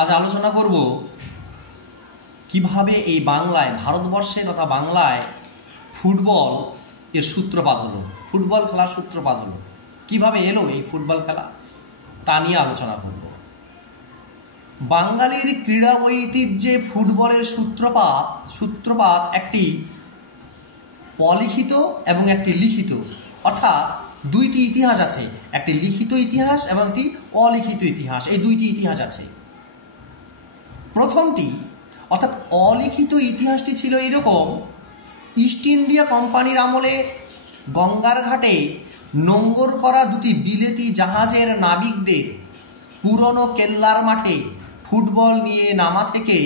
আজ আলোচনা করব কিভাবে এই বাংলায়, ভারতবর্ষে তথা বাংলায় ফুটবল এর সূত্রপাত হলো, ফুটবল খেলার সূত্রপাত হলো, কিভাবে এলো এই ফুটবল খেলা, তা নিয়ে আলোচনা করব। বাঙালির ক্রীড়া ঐতিহ্যে ফুটবলের সূত্রপাত একটি অলিখিত এবং একটি লিখিত, অর্থাৎ দুইটি ইতিহাস আছে, একটি লিখিত ইতিহাস এবং একটি অলিখিত ইতিহাস। এই দুইটি ইতিহাস আছে। প্রথমটি অর্থাৎ অলিখিত ইতিহাসটি ছিল এরকম: ইস্ট ইন্ডিয়া কোম্পানির আমলে গঙ্গার ঘাটে নোঙ্গর করা দুটি বিলেতি জাহাজের নাবিকদের পুরনো কেল্লার মাঠে ফুটবল নিয়ে নামা থেকে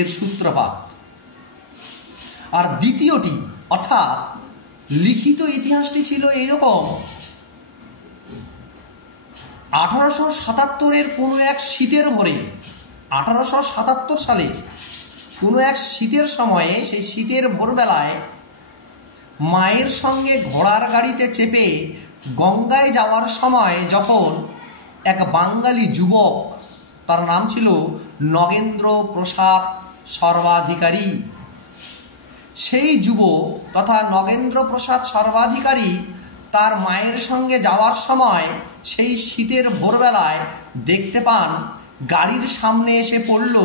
এর সূত্রপাত। আর দ্বিতীয়টি অর্থাৎ লিখিত ইতিহাসটি ছিল এরকম: 1877-এর কোনো এক শীতের ভোরে, 1877 সালে কোনো এক শীতের সময়ে, সেই শীতের ভোরবেলায় মায়ের সঙ্গে ঘোড়ার গাড়িতে চেপে গঙ্গায় যাওয়ার সময় যখন এক বাঙালি যুবক, তার নাম ছিল নগেন্দ্র প্রসাদ সর্বাধিকারী, সেই যুবক তথা নগেন্দ্র প্রসাদ সর্বাধিকারী তার মায়ের সঙ্গে যাওয়ার সময় সেই শীতের ভোরবেলায় দেখতে পান গাড়ির সামনে এসে পড়ল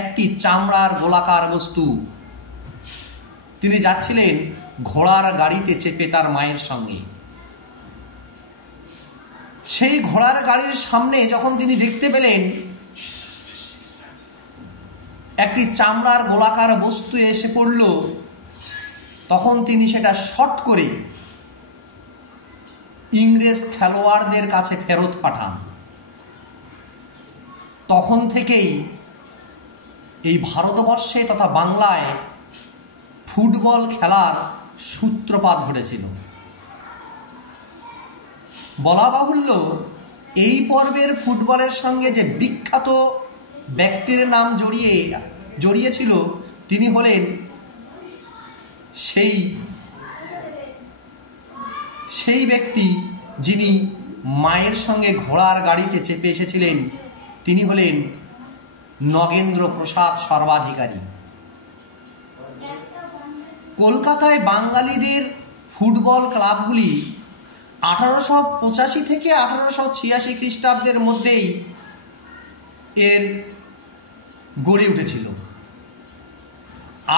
একটি চামড়ার গোলাকার বস্তু। তিনি যাচ্ছিলেন ঘোড়ার গাড়িতে চেপে তার মায়ের সঙ্গে। সেই ঘোড়ার গাড়ির সামনে যখন তিনি দেখতে পেলেন একটি চামড়ার গোলাকার বস্তু এসে পড়ল, তখন তিনি সেটা শট করে ইংরেজ খেলোয়াড়দের কাছে ফেরত পাঠান। তখন থেকেই এই ভারতবর্ষে তথা বাংলায় ফুটবল খেলার সূত্রপাত ঘটেছিল। বলা বাহুল্য, এই পর্বের ফুটবলের সঙ্গে যে বিখ্যাত ব্যক্তির নাম জড়িয়েছিল তিনি হলেন সেই ব্যক্তি যিনি মায়ের সঙ্গে ঘোড়ার গাড়িতে চেপে এসেছিলেন। তিনি হলেন নগেন্দ্র প্রসাদ সর্বাধিকারী। কলকাতায় বাঙালিদের ফুটবল ক্লাবগুলি 1885 থেকে 1886 খ্রিস্টাব্দের মধ্যেই এর গড়ে উঠেছিল।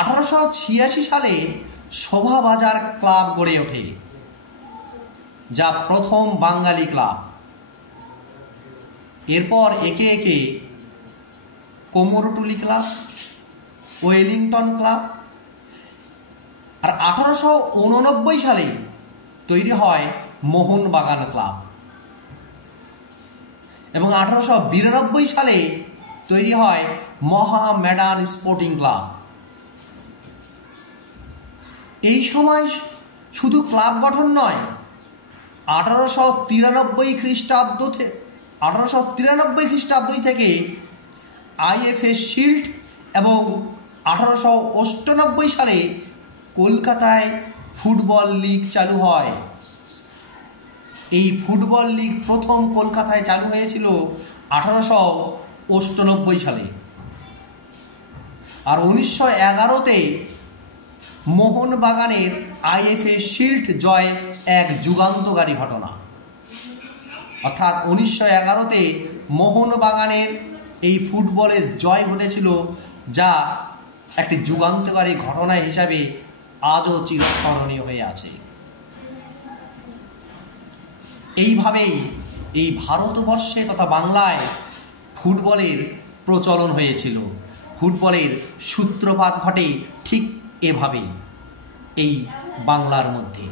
1886 সালে শোভাবাজার ক্লাব গড়ে ওঠে, যা প্রথম বাঙালি ক্লাব। এরপর একে একে কোমরটুলি ক্লাব, ওয়েলিংটন ক্লাব, আর 1889 সালে তৈরি হয় মোহনবাগান ক্লাব এবং 1892 সালে তৈরি হয় মহামেডান স্পোর্টিং ক্লাব। এই সময় শুধু ক্লাব গঠন নয়, 1893 খ্রিস্টাব্দ থেকে আইএফএ শিল্ড এবং 1898 সালে কলকাতায় ফুটবল লিগ চালু হয়। এই ফুটবল লিগ প্রথম কলকাতায় চালু হয়েছিল 1898 সালে। আর 1911-তে মোহনবাগানের আইএফএ শিল্ড জয় এক যুগান্তকারী ঘটনা। অর্থাৎ 1911-তে মোহনবাগানের এই ফুটবলের জয় ঘটেছিল, যা একটি যুগান্তকারী ঘটনা হিসাবে আজও চিরস্মরণীয় হয়ে আছে। এইভাবেই এই ভারতবর্ষে তথা বাংলায় ফুটবলের প্রচলন হয়েছিল। ফুটবলের সূত্রপাত ঘটে ঠিক এভাবে এই বাংলার মধ্যে।